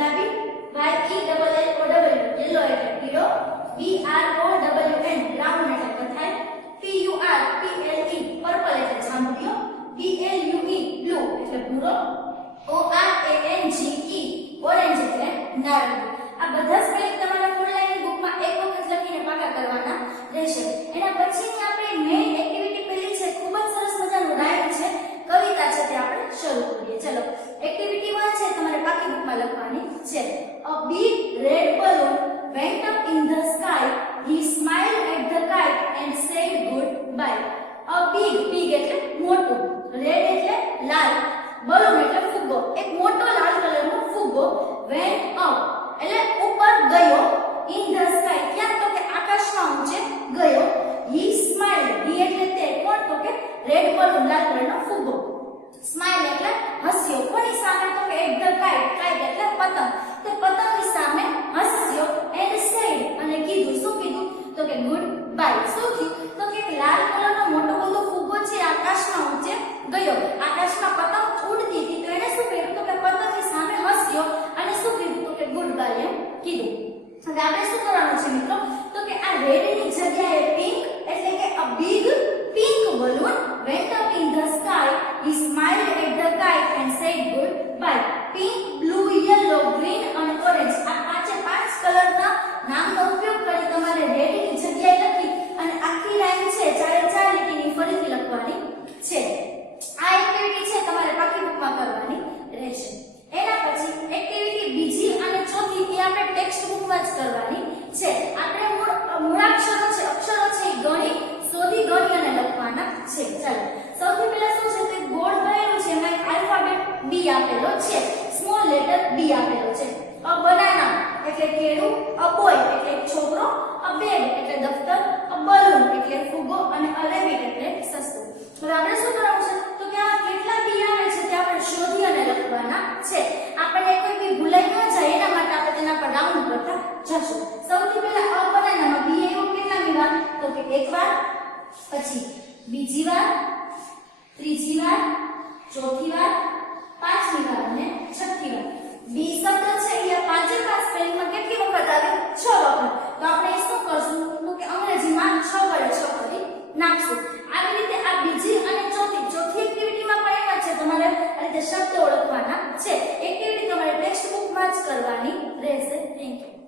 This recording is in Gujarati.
ગુલાબી, YELLOW યલો એટલે પીળો, BROWN બ્રાઉન એટલે કથાઈ, PURPLE પર્પલ એટલે જાંબુડિયો, BLUE બ્લુ એટલે ભૂરો, ORANGE ઓરેન્જ એટલે નારંગી. આ બધા સ્પેલિંગ તમારા ફૂલ લાઈન બુકમાં એક વખત લખીને પાકા કરવાના રહેશે. એના પછીની આપણે મેઇન એક્ટિવિટી પેલી છે, ખૂબ જ સરસ મજાનું રાઇમ છે, કવિતા છે, તે આપણે શરૂ કરીએ. ચલો, એક્ટિવિટી 1 છે, તમારે પાકી બુકમાં લખવાની છે. A big red balloon went up in the sky. He smiled at the kite and said goodbye. A big એટલે મોટું, red એટલે લાલ, balloon એટલે ફુગ્ગો, એક મોટો લાલ કલરનો ફુગ્ગો, went up એટલે ઉપર ગયો, in the sky ક્યાં તો કે આકાશમાં ઊંચે ગયો, he smiled, he એટલે તે, કોણ તો કે red balloon લાલ કલરનો ફુગ્ગો, smile એટલે હસ્યો, કોની સામે તો કે at the kite, kite એટલે પતંગ, તે પતંગની સામે હસ્યો, and said અને કીધું, શું કીધું તો કે goodbye. શું થયું તો કે લાલ કલરનો મોટો બધો ફુગ્ગો છે આકાશમાં ઊંચે ગયો, આકાશમાં પતંગ ઉડતી હતી તો એને શું કર્યું તો કે પતંગની સામે હસ્યો અને શું કીધું તો કે goodbye એમ કીધું. હવે આપણે શું કરવાનું છે મિત્રો તો કે આ રેડ ની જગ્યાએ પિંક એટલે કે a big pink balloon went up in the sky. He smiled at the kite and said goodbye. Pink, blue, yellow, green અને orange આ પાંચે પાંચ કલરના નામનો ઉપયોગ કરી તમારે રેડ ની જગ્યાએ લખી અને આખી લાઈન છે ચારે ચાર લીટીની ફરીથી લખવાની છે. આ એક્ટિવિટી છે તમારે પાકી બુકમાં કરવાની રહેશે. એના પછી એક્ટિવિટી બીજી અને ચોથી એ આપણે ટેક્સ્ટ બુકમાં જ કરવાની છે. આપણે મૂળાક્ષરો છે, અક્ષરો છે એ ગણી શોધી ગણી અને લખવાના છે. ચાલો, સૌથી પહેલા શું છે તે ગોળ ભરેલું છે, એમાં આલ્ફાબેટ B આપેલો છે, સ્મોલ લેટર B આપેલો છે. અ બનાના એટલે કેળું, અ બોય એટલે છોકરો, અ બેગ એટલે દફતર, અ બલૂન એટલે ફુગ્ગો અને અ રેબિટ એટલે સસલું. હવે આપણે શું કરવાનું છે તો કે આ કેટલા બી આવે છે તે આપણે શોધી અને લખવાના છે. આપણે કોઈ બી ભૂલાઈ ન જાય એના માટે આપણે તેના પર રાઉન્ડ કરતા જશું. સૌથી પહેલા અ બનાનામાં બી આવ્યો કેટલામી વાર તો કે એક વાર, પછી બીજી વાર, ત્રીજી વાર, ચોથી વાર, પાંચમી વાર અને છઠ્ઠી વાર. બી શબ્દ છે એ પાંચે પાંચ સ્પેલિંગમાં કેટલી વખત આવે 6 વખત. તો આપણે શું કરશું તો કે અંગ્રેજીમાં 6 વડે 6 કરી નાખશું. આવી રીતે આ બીજી અને ચોથી એક્ટિવિટીમાં પણ એમ જ છે, તમારે આ રીતે શબ્દ ઓળખવાના છે. એક્ટિવિટી તમારે ટેક્સ્ટ બુકમાં જ કરવાની રહેશે. Thank you.